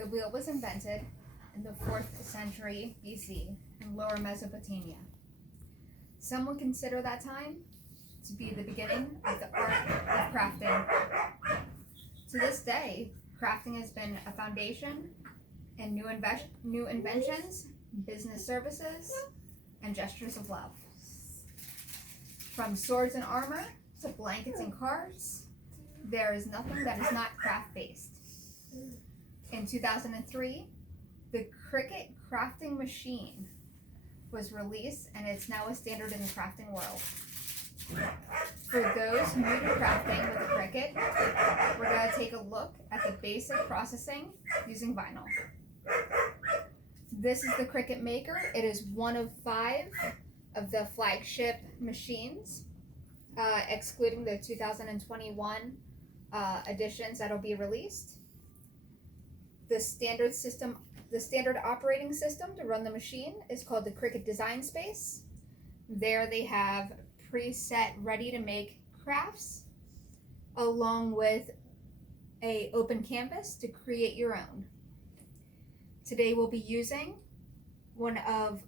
The wheel was invented in the 4th century BC in Lower Mesopotamia. Some would consider that time to be the beginning of the art of crafting. To this day, crafting has been a foundation in new inventions, business services, and gestures of love. From swords and armor to blankets and cards, there is nothing that is not craft-based. In 2003, the Cricut crafting machine was released, and it's now a standard in the crafting world. For those new to crafting with the Cricut, we're going to take a look at the basic processing using vinyl. This is the Cricut Maker. It is one of 5 of the flagship machines, excluding the 2021 editions that'll be released. The standard operating system to run the machine is called the Cricut Design Space. There they have preset ready-to-make crafts along with a open canvas to create your own. Today we'll be using one of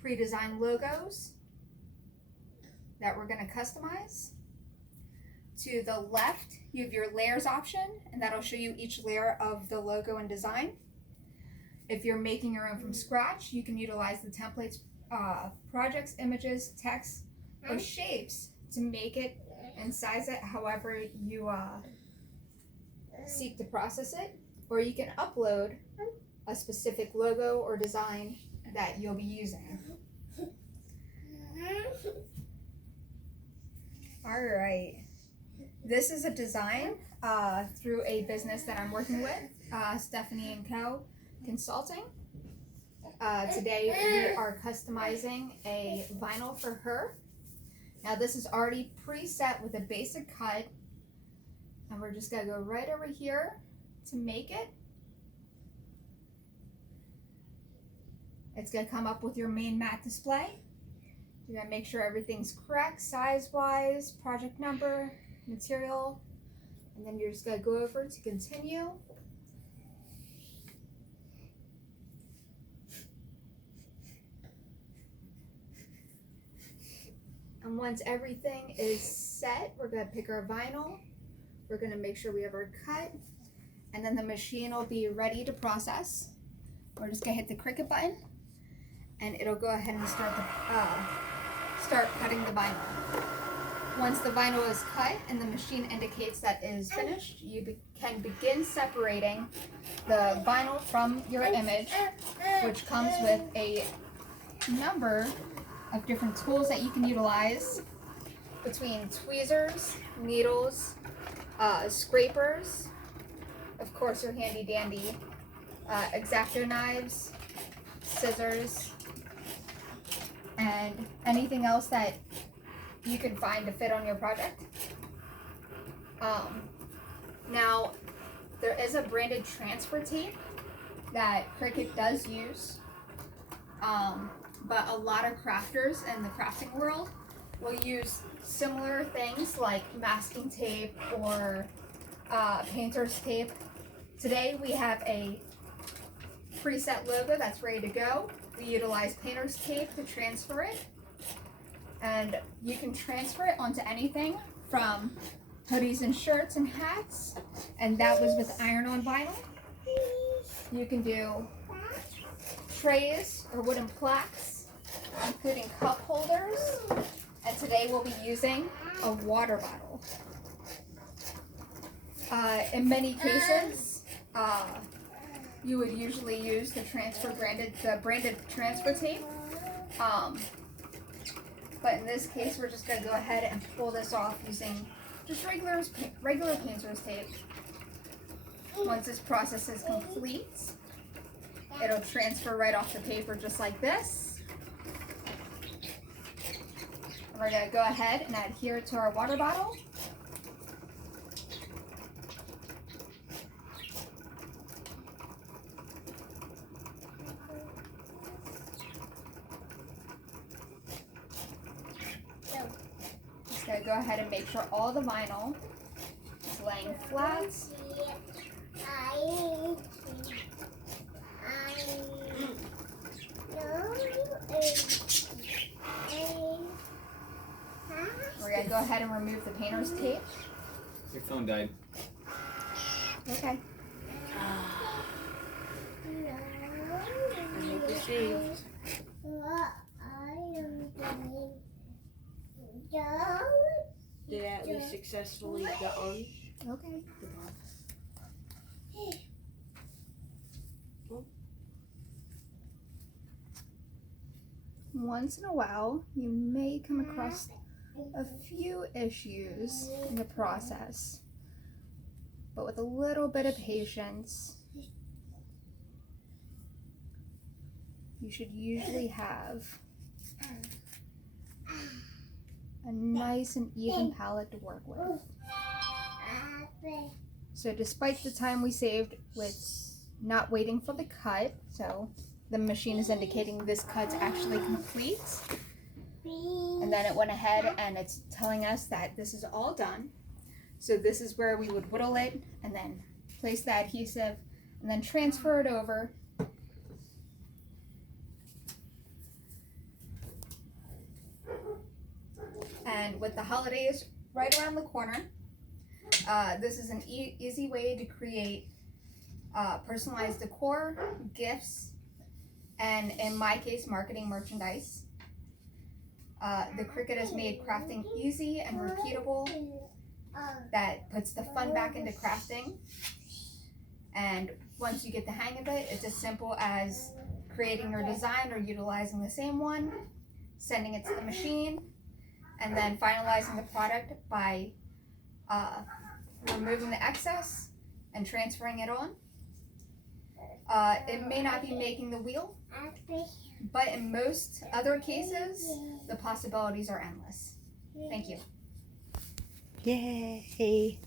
pre-designed logos that we're going to customize. To the left, you have your layers option, and that'll show you each layer of the logo and design. If you're making your own from scratch, you can utilize the templates, projects, images, text, or shapes to make it and size it however you seek to process it, or you can upload a specific logo or design that you'll be using. All right. This is a design through a business that I'm working with, Stephanie & Co. Consulting. Today we are customizing a vinyl for her. Now this is already preset with a basic cut, and we're just gonna go right over here to make it. It's gonna come up with your main mat display. You're gonna make sure everything's correct size-wise, project number, material, and then you're just gonna go over to continue. And once everything is set, we're gonna pick our vinyl. We're gonna make sure we have our cut, and then the machine will be ready to process. We're just gonna hit the Cricut button, and it'll go ahead and start cutting the vinyl. Once the vinyl is cut and the machine indicates that it is finished, you can begin separating the vinyl from your image, which comes with a number of different tools that you can utilize between tweezers, needles, scrapers, of course your handy dandy X-Acto knives, scissors, and anything else that you can find to fit on your project. Now, there is a branded transfer tape that Cricut does use, but a lot of crafters in the crafting world will use similar things like masking tape or painter's tape. Today we have a preset logo that's ready to go. We utilize painter's tape to transfer it, and you can transfer it onto anything from hoodies and shirts and hats, and that was with iron-on vinyl. You can do trays or wooden plaques, including cup holders, and today we'll be using a water bottle. In many cases, you would usually use the branded transfer tape, but in this case we're just going to go ahead and pull this off using just regular painter's tape. Once this process is complete, it'll transfer right off the paper just like this. And we're going to go ahead and adhere it to our water bottle. Just going to go ahead and make sure all the vinyl is laying flat. We're gonna go ahead and remove the painter's tape. Your phone died. Okay. I hope received. Did Atlee successfully get on? Okay. Once in a while, you may come across a few issues in the process, but with a little bit of patience, you should usually have a nice and even palette to work with. So despite the time we saved with not waiting for the cut, so the machine is indicating this cut's actually complete, and then it went ahead and it's telling us that this is all done. So this is where we would whittle it and then place the adhesive and then transfer it over. And with the holidays right around the corner, this is an easy way to create personalized decor, gifts, and in my case, marketing merchandise. The Cricut has made crafting easy and repeatable. That puts the fun back into crafting. And once you get the hang of it, it's as simple as creating your design or utilizing the same one, sending it to the machine, and then finalizing the product by removing the excess and transferring it on. It may not be making the wheel, but in most other cases, the possibilities are endless. Thank you. Yay!